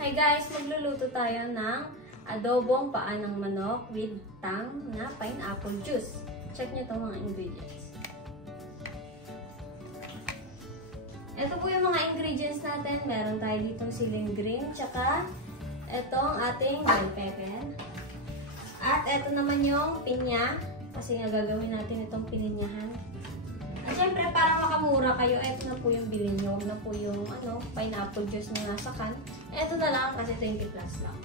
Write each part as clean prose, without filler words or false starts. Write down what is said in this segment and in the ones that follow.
Hi guys! Magluluto tayo ng adobong paa ng manok with tang na pineapple juice. Check nyo itong mga ingredients. Ito po yung mga ingredients natin. Meron tayo ditong siling green, tsaka itong ating bell pepper. At ito naman yung pinya, kasi nga gagawin natin itong pininyahan. At syempre, para makamura kayo, ito na po yung bilhin nyo. Huwag na po yung pineapple juice na nasa can. Ito na lang kasi 20 plus lang.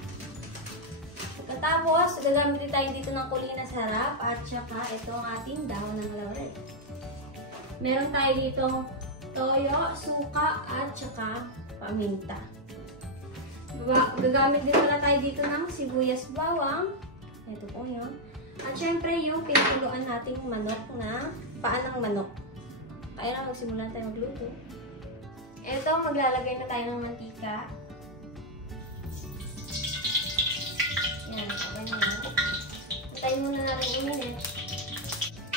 Pagkatapos, gagamit tayo dito ng kulinas harap at saka ito ang ating dahon ng laurel. Meron tayo dito toyo, suka at saka paminta. Gagamit din pala tayo dito ng sibuyas bawang. Ito po yun. At syempre, yung pinakuluan nating manok na paa ng manok. Kaya na magsimulan tayo magluto. Ito, maglalagay na tayo ng mantika. Yan, ganyan. Hintayin muna natin uminit.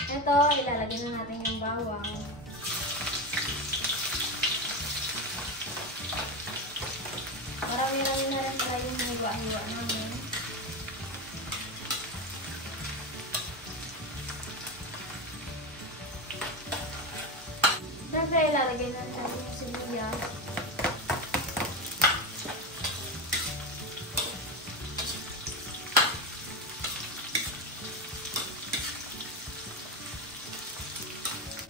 Ito, ilalagay na natin yung bawang. Marami-rami na rin pala yung hiwa-hiwa namin. Siyempre, ilalagay na natin yung sibuyas.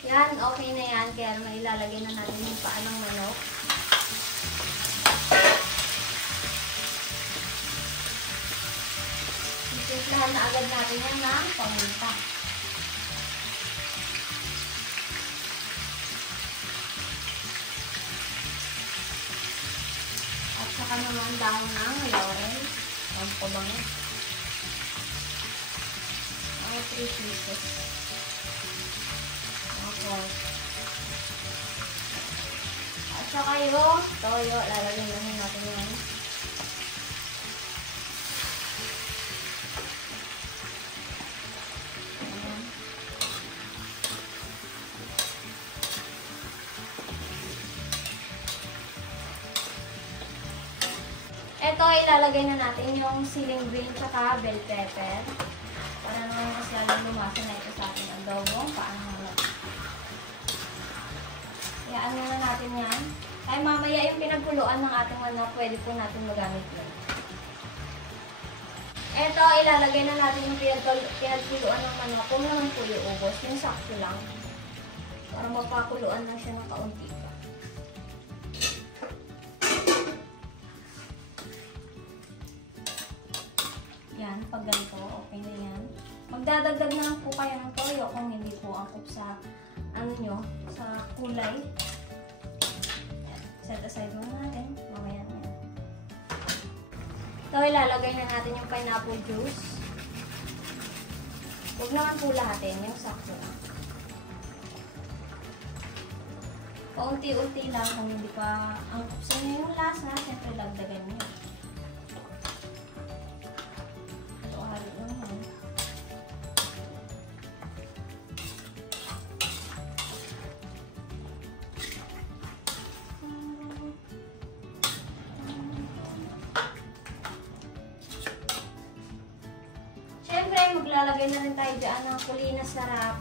Yan, okay na yan. Kaya naman ilalagay na natin yung paa ng manok. Isimplahan na agad natin yan ng paminta. At saka naman dahon ng laurel. Ang pabango. Mga 3 pieces. At saka yung toyo, lalagyan lang natin yan. Ito, ilalagay na natin yung siling green tsaka bell pepper. Para naman mas lalong lumasa na ito sa ating adobo. Paano Hayaan muna natin yan. Ay mamaya yung pinagkuluan ng ating manok, pwede po natin magamit yun. Ito, ilalagay na natin yung pinagkuluan ng manok. Kung naman po yung ubos, yung sakto lang. Para mapakuluan lang siya ng kaunti pa. Yan, pag ganito, okay na yan. Magdadagdag na lang po kayo ng toyo kung hindi po angkop sa sa kulay. Yan. Set aside muna natin. Mamaya na yan. Ito, ilalagay na natin yung pineapple juice. Huwag naman po lahatin. Yung sakto lang. Paunti-unti lang kung hindi pa angkop sa inyo yung lasa. Siyempre, lagdagan niyo. Ito, halo lang yan. Maglalagay na rin tayo dyan ng kulinas sarap.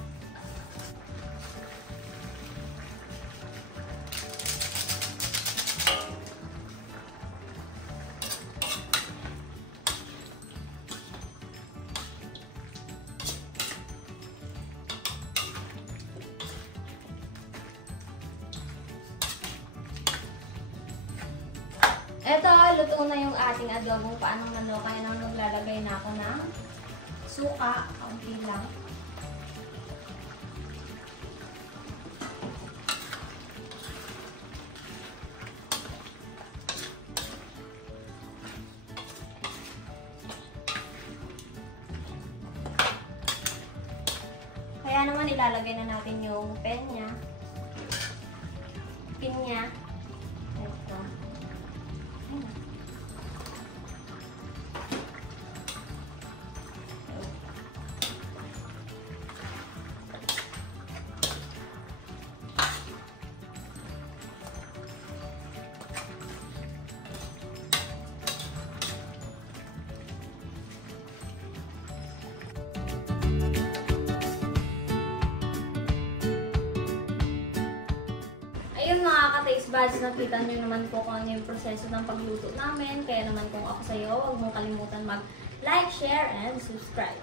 Ito, luto na yung ating adobong paa ng manok. Kaya naman maglalagay na ako ng suka, kaunti lang. Kaya naman ilalagay na natin yung pinya. Ito. taste buds, nakita nyo naman po kung ano yung proseso ng pagluto namin. Kaya naman kung ako sa'yo, huwag mong kalimutan mag-like, share, and subscribe.